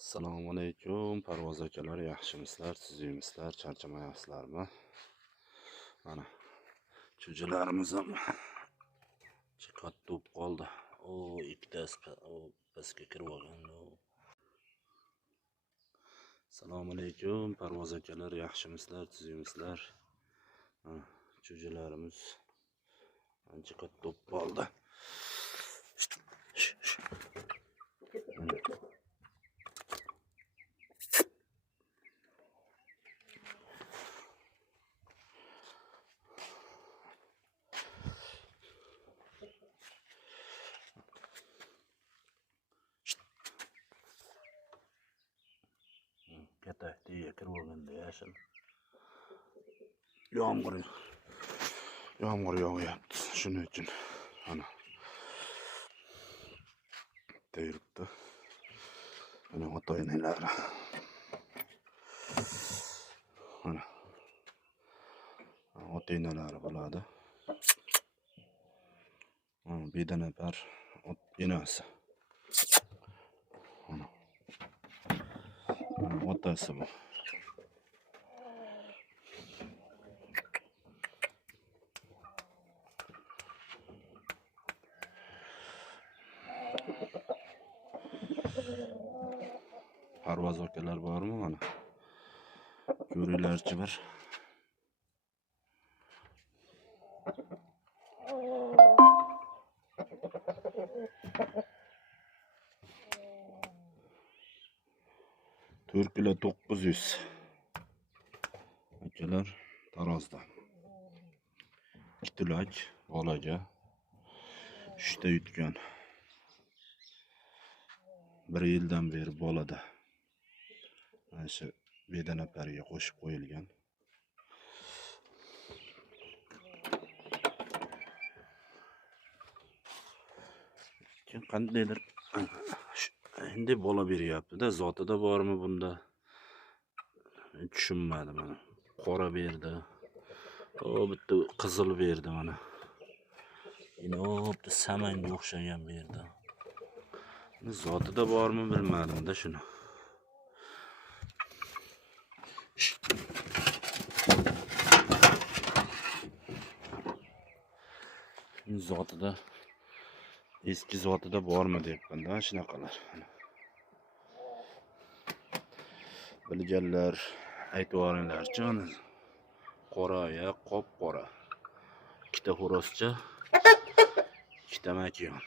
Assalomu alaykum parvoz akalar, yaxshimisizlar, sizimizlar, charchamayapsizlarmi? Mana cho'jalarimiz ham katta bo'lib qoldi. Ikkitasi pastga kirib olgan. Assalomu alaykum parvoz akalar, yaxshimisizlar, sizimizlar. Cho'jalarimiz ancha katta bo'lib qoldi. Kataktiga kirib olganda yashil. Yomg'ir yog'yapti. Shuning uchun ana yuribdi. Mana ota-onalari. Mana ota-onalari bo'ladi. Bedanapar enasi. Mana otasi bu. Parvoz akalar bormi mana? Ko'ringlarchi bir. Turkila 900 akalar tarozda. Kitulak bolaga 3 ta yutgan. 1 yildan beri bolada. Mana shu bedanapariga qo'shib qo'yilgan. Qandaydir endi bola beryapti-da, zotida bormi bunda? Tushunmadim mana. Qora berdi. Bitta qizil berdi mana. Bitta samanga o'xshagan berdi. Zotida bormi bilmadim-da shuni. Zotida eski zotida bormi deyapman-da, shunaqalar. Bilganlar aytib yuboringlarchi, mana qora ya qop-qora. Ikkita xo'rozcha, ikkita makyon.